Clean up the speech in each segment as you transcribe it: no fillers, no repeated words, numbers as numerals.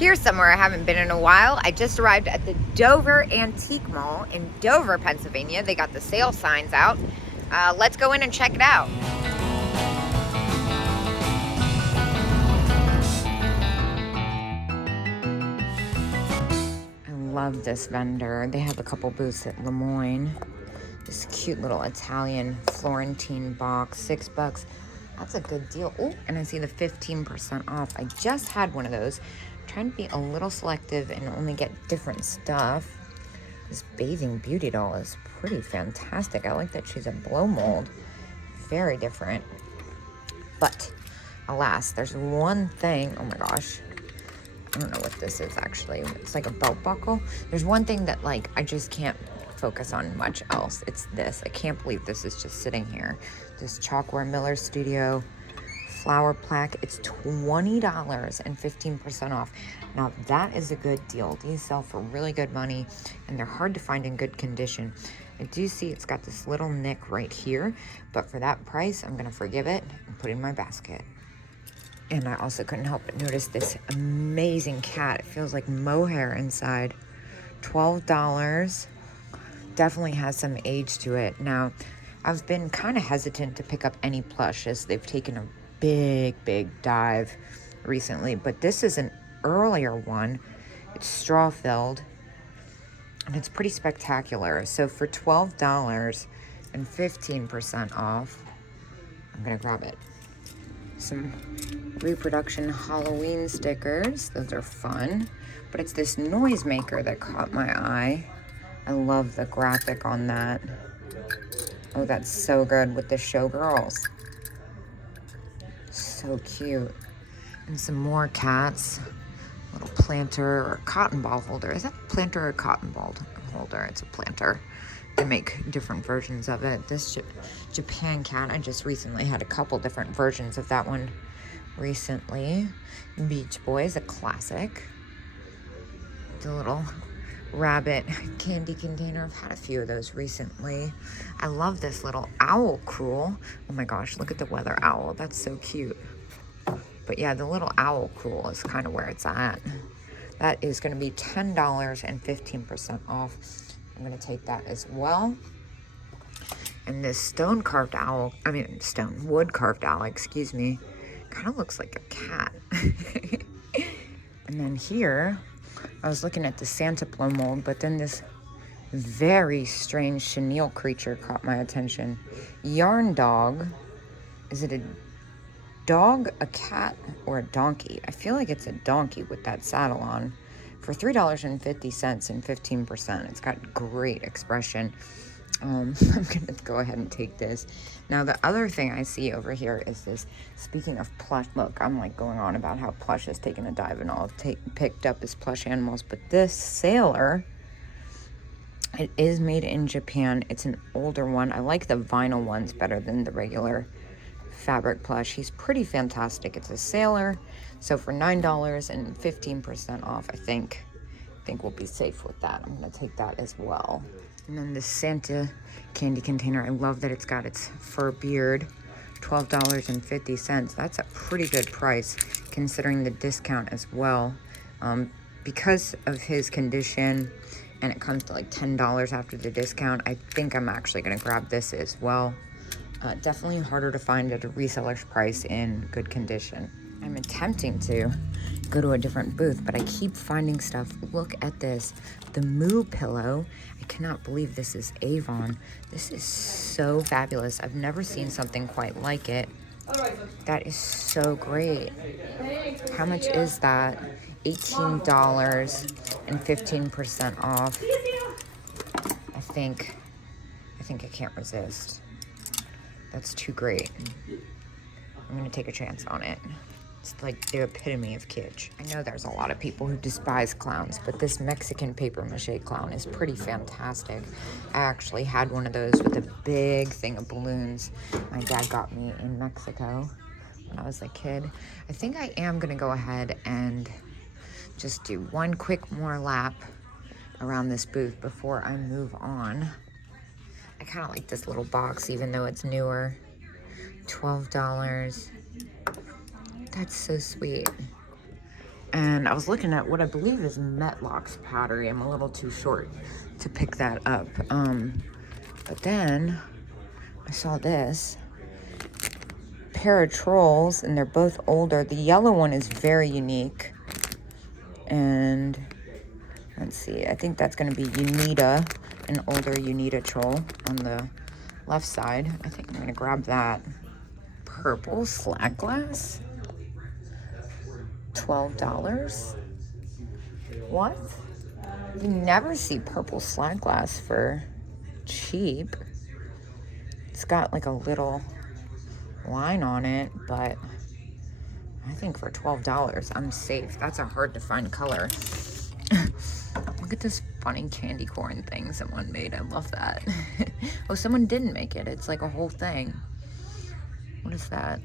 Here's somewhere I haven't been in a while. I just arrived at the Dover Antique Mall in Dover, Pennsylvania. They got the sale signs out. Let's go in and check it out. I love this vendor. They have a couple booths at Lemoyne. This cute little Italian Florentine box, $6. That's a good deal. Oh, and I see the 15% off. I just had one of those. I'm trying to be a little selective and only get different stuff. This bathing beauty doll is pretty fantastic. I like that she's a blow mold. Very different. But alas, there's one thing. Oh my gosh. I don't know what this is actually. It's like a belt buckle. There's one thing that I just can't focus on much else. It's this. I can't believe this is just sitting here. This Chalkware Miller Studio flower plaque. It's $20 and 15% off. Now that is a good deal. These sell for really good money and they're hard to find in good condition. I do see it's got this little nick right here, but for that price, I'm gonna forgive it and put it in my basket. And I also couldn't help but notice this amazing cat. It feels like mohair inside. $12. Definitely has some age to it. Now, I've been kind of hesitant to pick up any plush as they've taken a big dive recently, but this is an earlier one. It's straw filled and it's pretty spectacular. So for $12 and 15% off, I'm gonna grab it. Some reproduction Halloween stickers. Those are fun, but it's this noisemaker that caught my eye. I love the graphic on that. Oh, that's so good with the showgirls. So cute. And some more cats. Little planter or cotton ball holder. Is that a planter or a cotton ball holder? It's a planter. They make different versions of it. This Japan cat, I just recently had a couple different versions of that one recently. Beach Boys, a classic. The little rabbit candy container. I've had a few of those recently. I love this little owl cruel. Oh my gosh, look at the weather owl. That's so cute. But yeah, the little owl cruel is kind of where it's at. That is going to be $10 and 15% off. I'm going to take that as well. And this wood carved owl, excuse me, kind of looks like a cat. And then here, I was looking at the Santa blow mold, but then this very strange chenille creature caught my attention. Yarn dog. Is it a dog, a cat, or a donkey? I feel like it's a donkey with that saddle on. For $3.50 and 15%. It's got great expression. I'm gonna go ahead and take this. Now the other thing I see over here is this, speaking of plush, look, I'm going on about how plush has taken a dive and all I've picked up is plush animals, but this sailor, it is made in Japan. It's an older one. I like the vinyl ones better than the regular fabric plush. He's pretty fantastic. It's a sailor, so for $9 and 15% off, I think we'll be safe with that. I'm gonna take that as well. And then the Santa candy container, I love that it's got its fur beard. $12.50. That's a pretty good price considering the discount as well. Because of his condition, and it comes to $10 after the discount, I think I'm actually gonna grab this as well. Definitely harder to find at a reseller's price in good condition. I'm attempting to go to a different booth, but I keep finding stuff. Look at this, the Moo pillow. I cannot believe this is Avon. This is so fabulous. I've never seen something quite like it. That is so great. How much is that? $18 and 15% off. I think I can't resist. That's too great. I'm gonna take a chance on it. It's like the epitome of kitsch. I know there's a lot of people who despise clowns, but this Mexican paper mache clown is pretty fantastic. I actually had one of those with a big thing of balloons my dad got me in Mexico when I was a kid. I think I am gonna go ahead and just do one quick more lap around this booth before I move on. I kind of like this little box, even though it's newer. $12. That's so sweet. And I was looking at what I believe is Metlock's pottery. I'm a little too short to pick that up. But then I saw this pair of trolls, and they're both older. The yellow one is very unique. And let's see, I think that's going to be Unita, an older Unita troll on the left side. I think I'm going to grab that. Purple slack glass, $12. What? You never see purple slack glass for cheap. It's got like a little line on it, but I think for $12, I'm safe. That's a hard to find color. Look at this funny candy corn thing someone made. I love that. Oh, someone didn't make it. It's like a whole thing. What is that?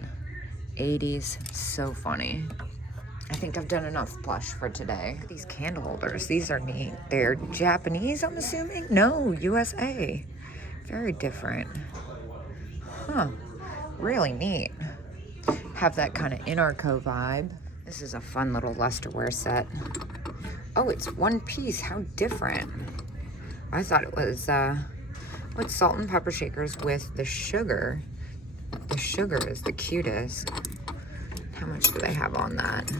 80s. So funny. I think I've done enough plush for today. Look at these candle holders. These are neat. They're Japanese, I'm assuming? No, USA. Very different. Huh. Really neat. Have that kind of Inarco vibe. This is a fun little lusterware set. Oh, it's one piece. How different. I thought it was with salt and pepper shakers with the sugar. The sugar is the cutest. How much do they have on that?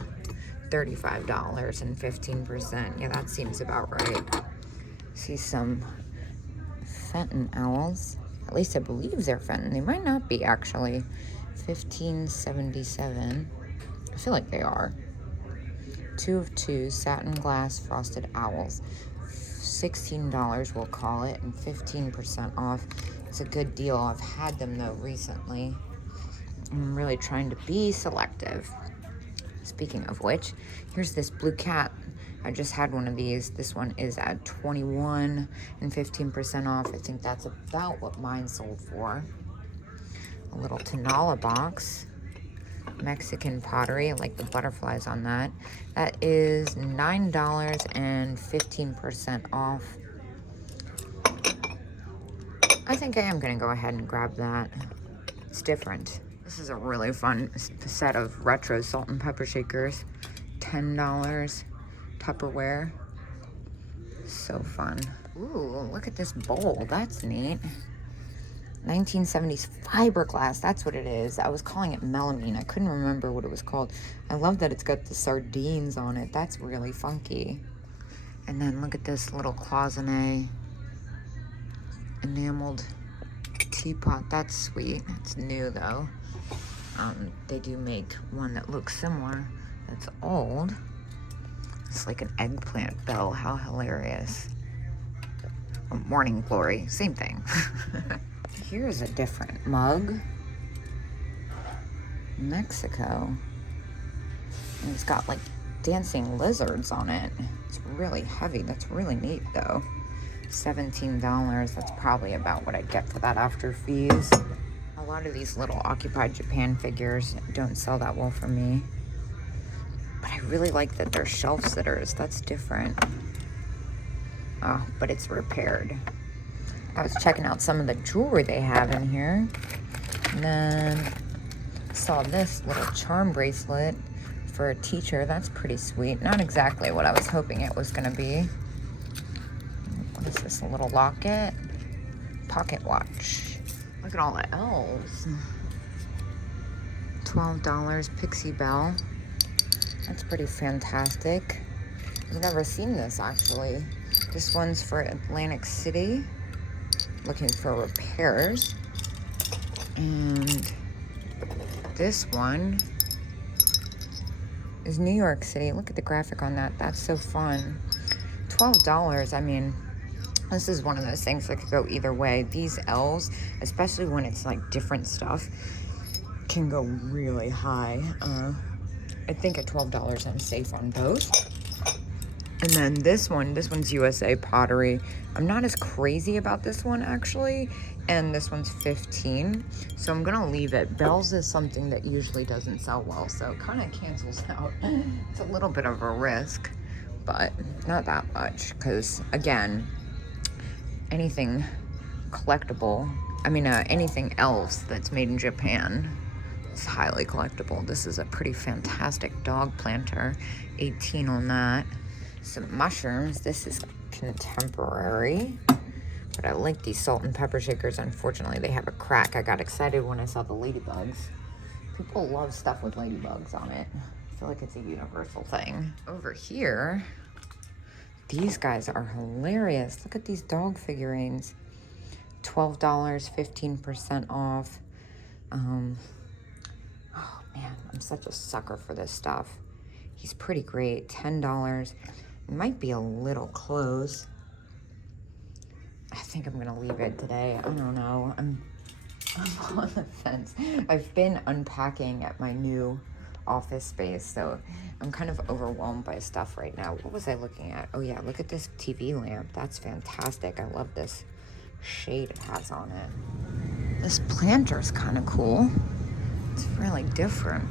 $35 and 15%. Yeah, that seems about right. See some Fenton owls. At least I believe they're Fenton. They might not be, actually. $15.77. I feel like they are. 2 of 2 satin glass frosted owls. $16 we'll call it, and 15% off. It's a good deal. I've had them though recently. I'm really trying to be selective. Speaking of which, here's this blue cat. I just had one of these. This one is at 21 and 15% off. I think that's about what mine sold for. A little Tanala box. Mexican pottery. I like the butterflies on that. That is $9 and 15% off. I think I am going to go ahead and grab that. It's different. This is a really fun set of retro salt and pepper shakers. $10. Tupperware. So fun. Ooh, look at this bowl. That's neat. 1970s fiberglass. That's what it is. I was calling it melamine. I couldn't remember what it was called. I love that it's got the sardines on it. That's really funky. And then look at this little cloisonne enameled teapot. That's sweet. It's new though. They do make one that looks similar. That's old. It's like an eggplant bell. How hilarious. Morning glory. Same thing. Here's a different mug. Mexico. And it's got like dancing lizards on it. It's really heavy. That's really neat though. $17. That's probably about what I'd get for that after fees. A lot of these little Occupied Japan figures don't sell that well for me. But I really like that they're shelf sitters. That's different. Oh, but it's repaired. I was checking out some of the jewelry they have in here. And then saw this little charm bracelet for a teacher. That's pretty sweet. Not exactly what I was hoping it was going to be. What is this? A little locket? Pocket watch. Look at all the elves. $12. Pixie Bell. That's pretty fantastic. I've never seen this actually. This one's for Atlantic City. Looking for repairs. And this one is New York City. Look at the graphic on that. That's so fun. $12. I mean, this is one of those things that could go either way. These elves, especially when it's like different stuff, can go really high. I think at $12 I'm safe on both. And then this one's USA Pottery. I'm not as crazy about this one actually, and this one's $15, so I'm gonna leave it. Bells is something that usually doesn't sell well, so it kind of cancels out. It's a little bit of a risk, but not that much, because again, anything collectible, anything else that's made in Japan It's highly collectible. This is a pretty fantastic dog planter. 18 on that. Some mushrooms. This is contemporary. But I like these salt and pepper shakers. Unfortunately, they have a crack. I got excited when I saw the ladybugs. People love stuff with ladybugs on it. I feel like it's a universal thing. Over here, these guys are hilarious. Look at these dog figurines. $12, 15% off. Oh man, I'm such a sucker for this stuff. He's pretty great. $10. Might be a little close. I think I'm gonna leave it today. I don't know. I'm on the fence. I've been unpacking at my new office space, so I'm kind of overwhelmed by stuff right now. What was I looking at? Oh yeah, look at this TV lamp. That's fantastic. I love this shade it has on it. This planter is kind of cool. It's really different.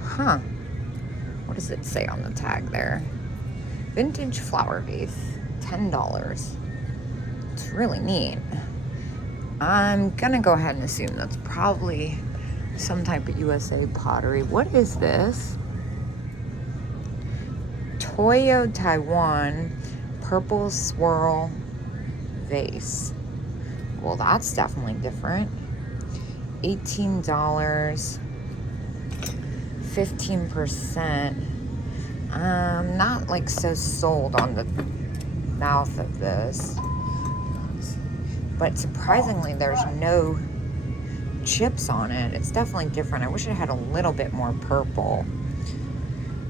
Huh. What does it say on the tag there? Vintage flower vase, $10. It's really neat. I'm gonna go ahead and assume that's probably some type of USA pottery. What is this? Toyo Taiwan purple swirl vase. Well, that's definitely different. $18, 15%. I'm not like so sold on the mouth of this. But surprisingly, there's no chips on it. It's definitely different. I wish it had a little bit more purple.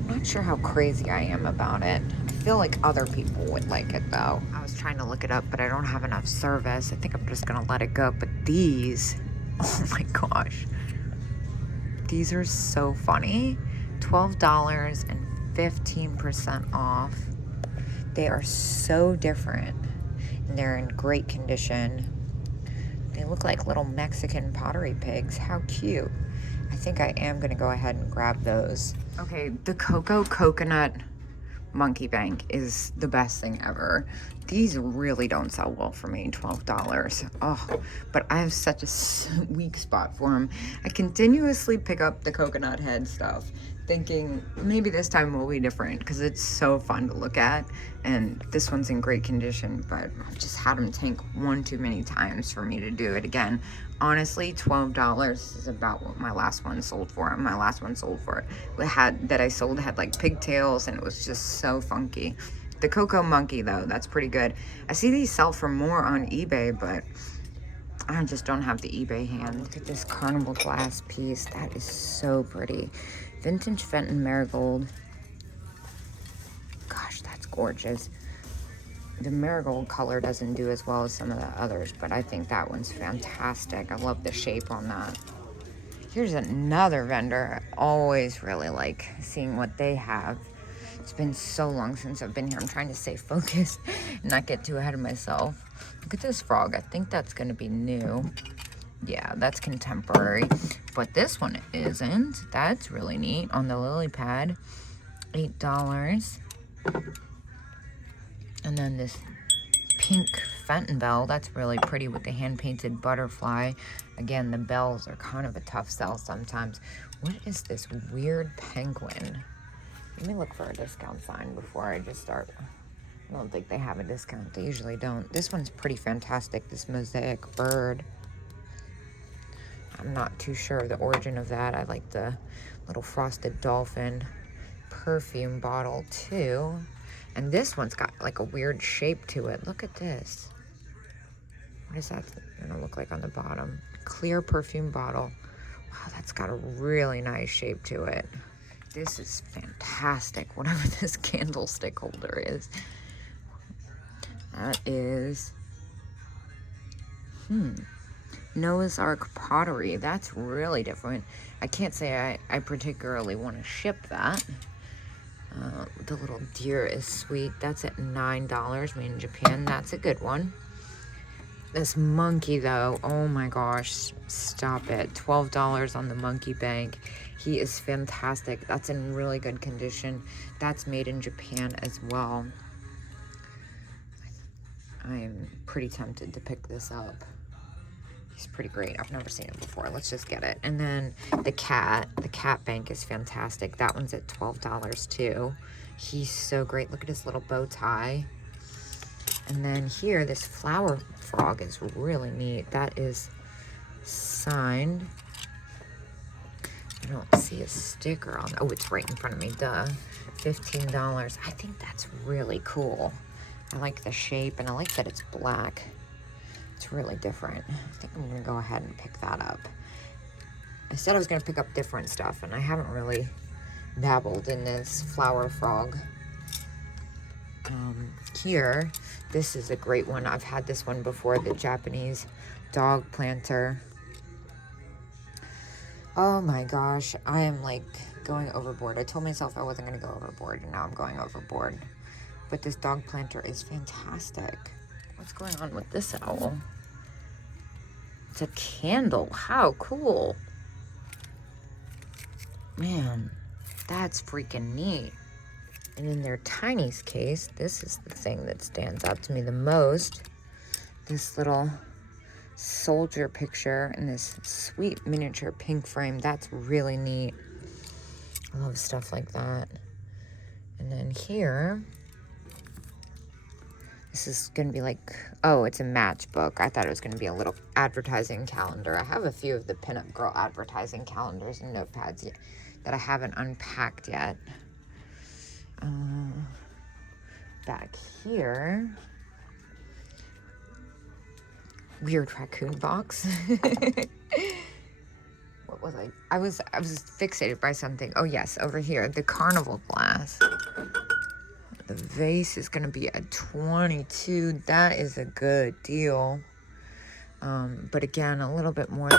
I'm not sure how crazy I am about it. I feel like other people would like it though. I was trying to look it up, but I don't have enough service. I think I'm just gonna let it go. But these, oh my gosh. These are so funny. $12 and 15% off. They are so different. And they're in great condition. They look like little Mexican pottery pigs. How cute. I think I am gonna go ahead and grab those. Okay, the Cocoa Coconut Monkey Bank is the best thing ever. These really don't sell well for me, $12. Oh, but I have such a weak spot for them. I continuously pick up the coconut head stuff, thinking maybe this time will be different because it's so fun to look at. And this one's in great condition, but I've just had them tank one too many times for me to do it again. Honestly, $12 is about what my last one sold for. My last one sold for it had like pigtails, and it was just so funky. The Cocoa Monkey though, that's pretty good. I see these sell for more on eBay, but I just don't have the eBay hand. Look at this carnival glass piece. That is so pretty. Vintage Fenton Marigold. Gosh, that's gorgeous. The marigold color doesn't do as well as some of the others, but I think that one's fantastic. I love the shape on that. Here's another vendor. I always really like seeing what they have. It's been so long since I've been here. I'm trying to stay focused and not get too ahead of myself. Look at this frog. I think that's going to be new. Yeah, that's contemporary. But this one isn't. That's really neat. On the lily pad, $8. And then this pink Fenton bell. That's really pretty with the hand-painted butterfly. Again, the bells are kind of a tough sell sometimes. What is this weird penguin? Let me look for a discount sign before I just start. I don't think they have a discount. They usually don't. This one's pretty fantastic, this mosaic bird. I'm not too sure of the origin of that. I like the little frosted dolphin perfume bottle too. And this one's got like a weird shape to it. Look at this. What is that gonna look like on the bottom? Clear perfume bottle. Wow, that's got a really nice shape to it. This is fantastic, whatever this candlestick holder is. That is, Noah's Ark pottery. That's really different. I can't say I particularly want to ship that. The little deer is sweet. That's at $9, made in Japan. That's a good one. This monkey though, oh my gosh, stop it. $12 on the monkey bank. He is fantastic. That's in really good condition. That's made in Japan as well. I am pretty tempted to pick this up. He's pretty great. I've never seen him before. Let's just get it. And then the cat bank is fantastic. That one's at $12 too. He's so great. Look at his little bow tie. And then here, this flower frog is really neat. That is signed. I don't see a sticker on. Oh, it's right in front of me. Duh. $15. I think that's really cool. I like the shape, and I like that it's black. It's really different. I think I'm gonna go ahead and pick that up. I said I was gonna pick up different stuff, and I haven't really dabbled in this flower frog. Here, this is a great one. I've had this one before, the Japanese dog planter. Oh my gosh, I am like going overboard. I told myself I wasn't gonna go overboard, and now I'm going overboard. But this dog planter is fantastic. What's going on with this owl? It's a candle. How cool. Man, that's freaking neat. And in their tinies case, this is the thing that stands out to me the most. This little soldier picture in this sweet miniature pink frame. That's really neat. I love stuff like that. And then here, this is going to be like, oh, it's a matchbook. I thought it was going to be a little advertising calendar. I have a few of the pinup girl advertising calendars and notepads yet, that I haven't unpacked yet. Back here, weird raccoon box. What was I was fixated by something. Oh yes, over here, the carnival glass. The vase is gonna be at $22. That is a good deal. But again, a little bit more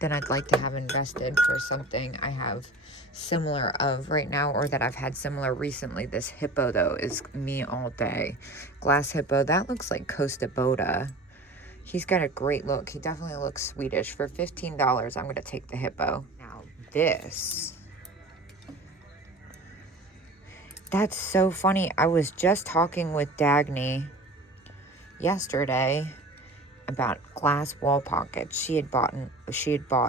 than I'd like to have invested for something I have similar of right now, or that I've had similar recently. This hippo though is me all day. Glass hippo, that looks like Costa Boda. He's got a great look. He definitely looks Swedish. For $15, I'm gonna take the hippo. Now this, that's so funny. I was just talking with Dagny yesterday about glass wall pockets. She had bought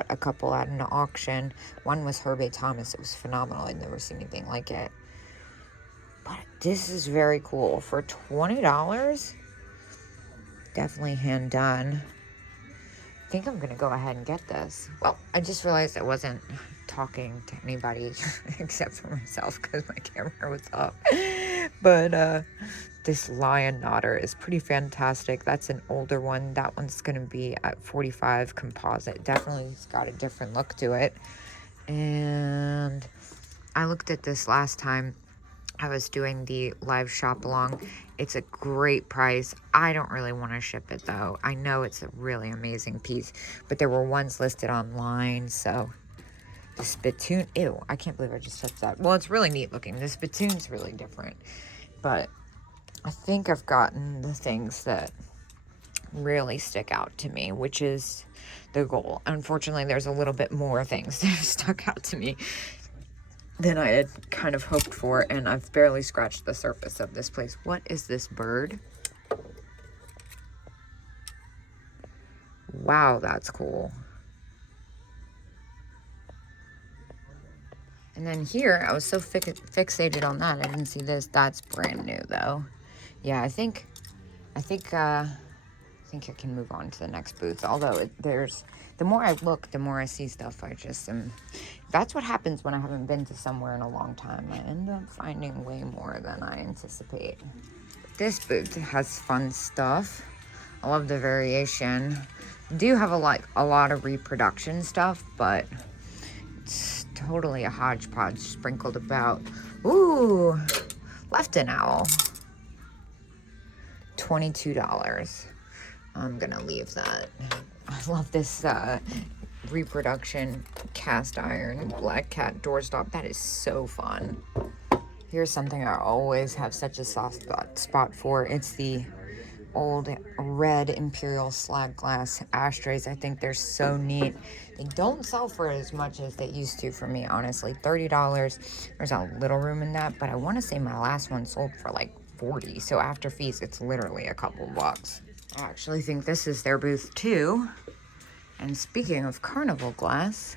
a couple at an auction. One was Herbe Thomas. It was phenomenal. I'd never seen anything like it. But this is very cool. For $20, definitely hand done. I think I'm gonna go ahead and get this. Well, I just realized I wasn't talking to anybody except for myself because my camera was up. But this lion otter is pretty fantastic. That's an older one. That one's gonna be at $45 composite. Definitely it's got a different look to it. And I looked at this last time I was doing the live shop along. It's a great price. I don't really want to ship it though. I know it's a really amazing piece, but there were ones listed online. So the spittoon, ew, I can't believe I just touched that. Well, it's really neat looking. The spittoon's really different, but I think I've gotten the things that really stick out to me, which is the goal. Unfortunately, there's a little bit more things that have stuck out to me than I had kind of hoped for, and I've barely scratched the surface of this place. What is this bird? Wow, that's cool. And then here, I was so fixated on that, I didn't see this. That's brand new, though. Yeah, I think I can move on to the next booth. Although the more I look, the more I see stuff. That's what happens when I haven't been to somewhere in a long time. I end up finding way more than I anticipate. This booth has fun stuff. I love the variation. I do have a lot of reproduction stuff, but it's totally a hodgepodge sprinkled about. Ooh, left an owl. $22. I'm gonna leave that. I love this reproduction cast iron black cat doorstop. That is so fun. Here's something I always have such a soft spot for. It's the old red imperial slag glass ashtrays. I think they're so neat. They don't sell for as much as they used to for me, honestly. $30. There's a little room in that, but I want to say my last one sold for like $40. So after fees, it's literally a couple bucks. I actually think this is their booth too. And speaking of carnival glass,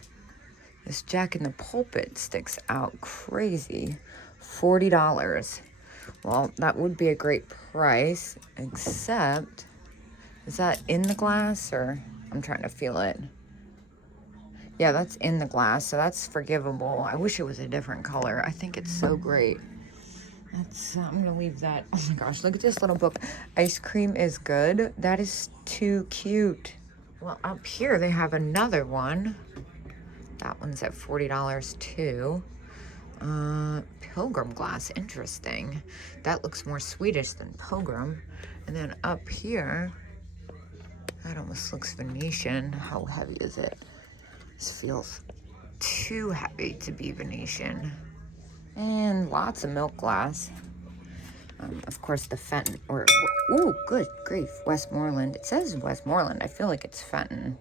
this Jack in the Pulpit sticks out crazy. $40. Well, that would be a great price, except, is that in the glass or I'm trying to feel it? Yeah, that's in the glass, so that's forgivable. I wish it was a different color. I think it's so great. That's, I'm gonna leave that. Oh my gosh, look at this little book. Ice cream is good. That is too cute. Well, up here they have another one. That one's at $40 too. Pilgrim glass, interesting. That looks more Swedish than Pilgrim. And then up here, that almost looks Venetian. How heavy is it? This feels too heavy to be Venetian. And lots of milk glass. Of course, the Fenton, or, ooh, good grief, Westmoreland. It says Westmoreland. I feel like it's Fenton.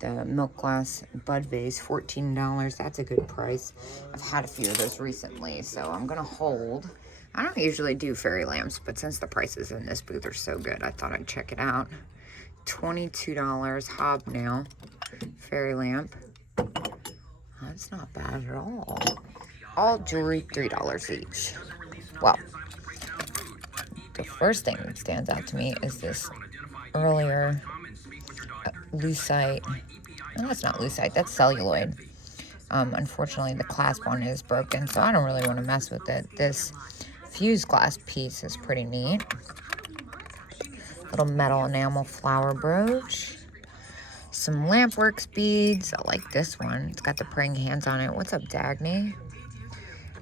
The milk glass bud vase, $14. That's a good price. I've had a few of those recently, so I'm gonna hold. I don't usually do fairy lamps, but since the prices in this booth are so good, I thought I'd check it out. $22 hobnail fairy lamp. That's not bad at all. All jewelry, $3 each. Well, the first thing that stands out to me is this earlier lucite. No, that's not lucite, that's celluloid. Unfortunately, the clasp on it is broken, so I don't really want to mess with it. This fused glass piece is pretty neat. Little metal enamel flower brooch. Some Lampworks beads. I like this one. It's got the praying hands on it. What's up, Dagny?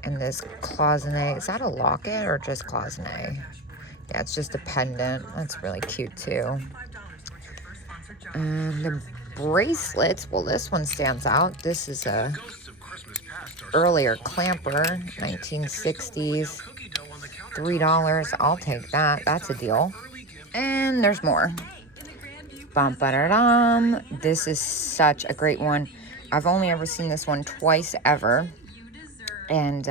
And this cloisonne. Is that a locket or just cloisonne? Yeah, it's just a pendant. That's really cute, too. And the bracelets. Well, this one stands out. This is a earlier clamper, 1960s. $3. I'll take that. That's a deal. And there's more. Bum-ba-da-dum. This is such a great one. I've only ever seen this one twice ever. And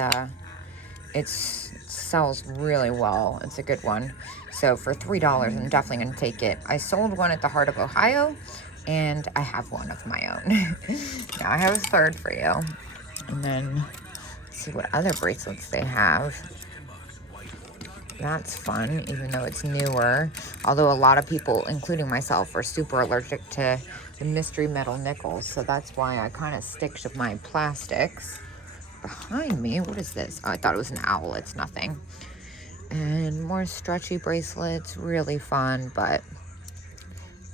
it sells really well. It's a good one. So for $3, I'm definitely going to take it. I sold one at the Heart of Ohio, and I have one of my own. Now I have a third for you. And then let's see what other bracelets they have. That's fun, even though it's newer. Although a lot of people, including myself, are super allergic to the mystery metal nickels. So that's why I kind of stick to my plastics. Behind me, what is this? Oh, I thought it was an owl. It's nothing. And more stretchy bracelets. Really fun, but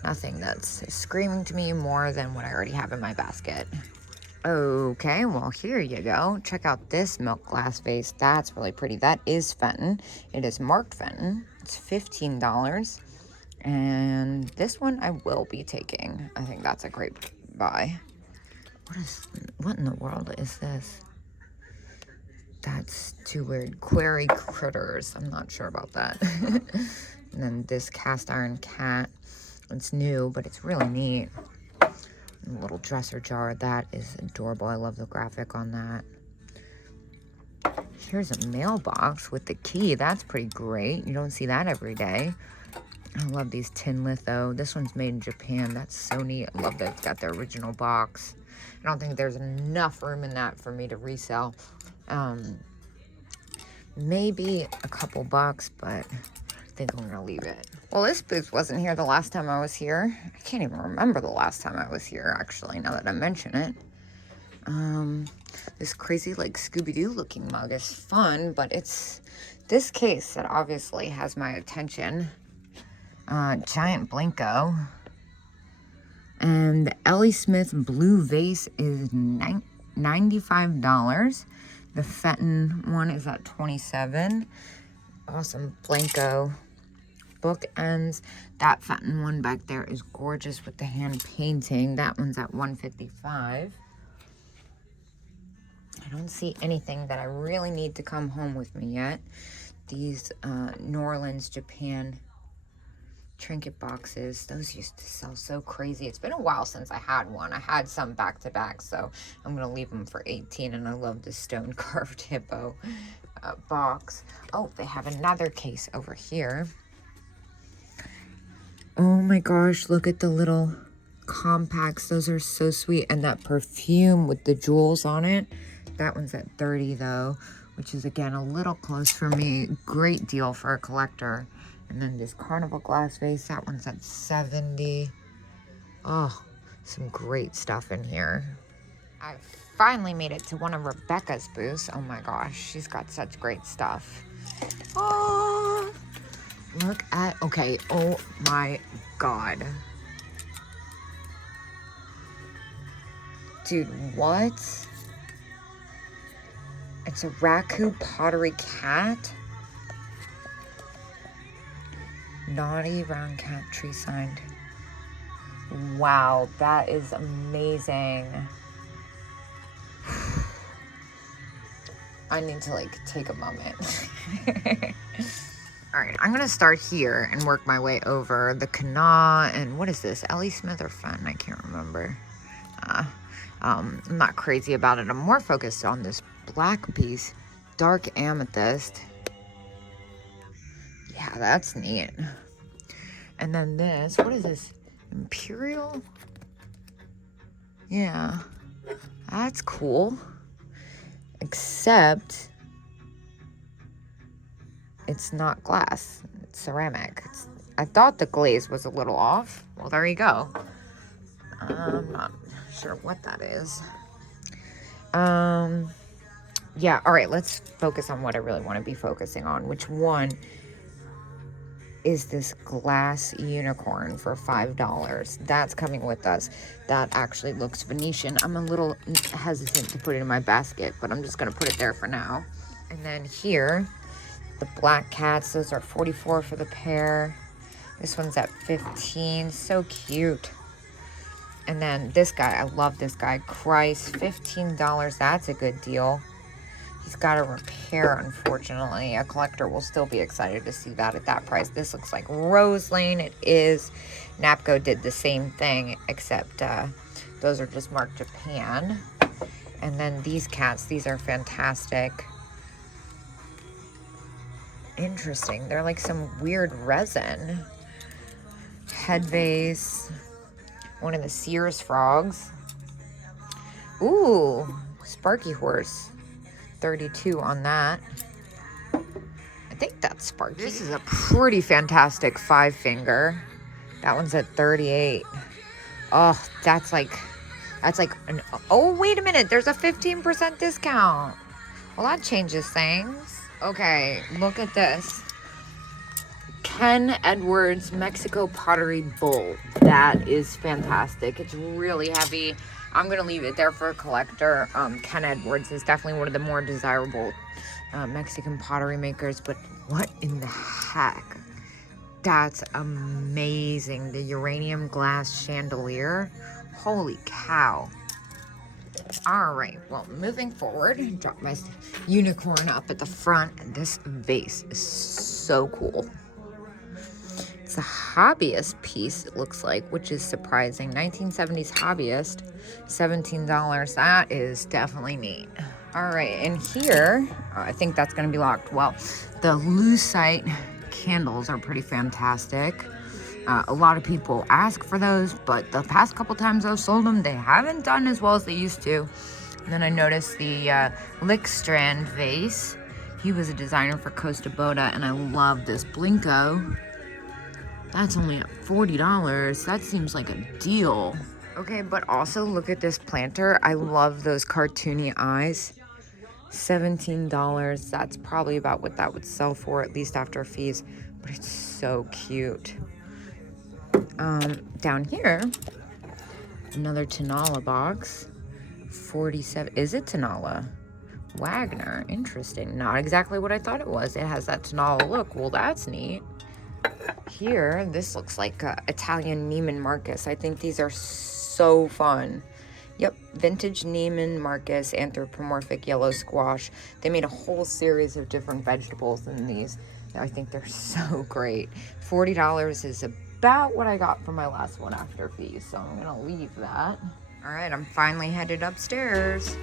nothing that's screaming to me more than what I already have in my basket. Okay, well, here you go. Check out this milk glass vase. That's really pretty. That is Fenton. It is marked Fenton. It's $15. And this one I will be taking. I think that's a great buy. What in the world is this? That's too weird. Query critters. I'm not sure about that. And then this cast iron cat. It's new, but it's really neat. A little dresser jar. That is adorable. I love the graphic on that. Here's a mailbox with the key. That's pretty great. You don't see that every day. I love these tin litho. This one's made in Japan. That's so neat. I love that it's got the original box. I don't think there's enough room in that for me to resell. Maybe a couple bucks, but I think I'm gonna leave it. Well, this booth wasn't here the last time I was here. I can't even remember the last time I was here, actually, now that I mention it. This crazy, like, Scooby-Doo looking mug is fun, but it's this case that obviously has my attention. Giant Blanco. And the Ellie Smith blue vase is $95. The Fenton one is at $27. Awesome Blanco bookends. That Fenton one back there is gorgeous with the hand painting. That one's at $155. I don't see anything that I really need to come home with me yet. These New Orleans, Japan trinket boxes, those used to sell so crazy. It's been a while since I had one. I had some back to back, so I'm gonna leave them for $18. And I love the stone carved hippo box. Oh, they have another case over here. Oh my gosh, look at the little compacts. Those are so sweet. And that perfume with the jewels on it, that one's at 30 though, which is again a little close for me. Great deal for a collector. And then this carnival glass vase, that one's at 70. Oh, some great stuff in here. I finally made it to one of Rebecca's booths. Oh my gosh, she's got such great stuff. Oh, look at, okay, oh my God. Dude, what? It's a Raku Pottery cat. Naughty round cat tree signed. Wow, that is amazing. I need to like take a moment. All right, I'm gonna start here and work my way over the Kana and what is this? Ellie Smith or Fun? I can't remember. I'm not crazy about it. I'm more focused on this black piece, dark amethyst. Yeah, that's neat. And then this, what is this? Imperial? Yeah, that's cool. Except it's not glass, it's ceramic. I thought the glaze was a little off. Well, there you go. I'm not sure what that is. Yeah, all right, let's focus on what I really want to be focusing on. Which one is this glass unicorn for $5? That's coming with us. That actually looks Venetian. I'm a little hesitant to put it in my basket, but I'm just gonna put it there for now. And then here, the black cats, those are 44 for the pair. This one's at 15, so cute. And then this guy, I love this guy, Christ, $15, that's a good deal. He's got a repair, unfortunately. A collector will still be excited to see that at that price. This looks like Rose Lane. It is. Napco did the same thing, except those are just marked Japan. And then these cats, these are fantastic. Interesting. They're like some weird resin. Head vase. One of the Sears frogs. Ooh, Sparky Horse. 32 on that. I think that's Sparky. This is a pretty fantastic 5-finger. That one's at 38. Oh, that's like an, oh, wait a minute. There's a 15% discount. Well, that changes things. Okay, look at this. Ken Edwards Mexico Pottery Bowl. That is fantastic. It's really heavy. I'm going to leave it there for a collector. Ken Edwards is definitely one of the more desirable Mexican pottery makers. But what in the heck? That's amazing. The uranium glass chandelier. Holy cow. All right, well, moving forward, drop my unicorn up at the front. And this vase is so cool. It's a hobbyist piece, it looks like, which is surprising. 1970s hobbyist, $17. That is definitely neat. All right, and here, I think that's going to be locked. Well, the lucite candles are pretty fantastic. A lot of people ask for those, but the past couple times I've sold them, they haven't done as well as they used to. And then I noticed the Lickstrand vase. He was a designer for Costa Boda, and I love this Blinko. That's only at $40. That seems like a deal. Okay, but also look at this planter. I love those cartoony eyes. $17. That's probably about what that would sell for, at least after fees. But it's so cute. Down here, another Tanala box. 47. Is it Tanala? Wagner. Interesting. Not exactly what I thought it was. It has that Tanala look. Well, that's neat. Here, this looks like Italian Neiman Marcus. I think these are so fun. Yep, vintage Neiman Marcus anthropomorphic yellow squash. They made a whole series of different vegetables in these. I think they're so great. $40 is about what I got for my last one after fees, so I'm gonna leave that. All right, I'm finally headed upstairs.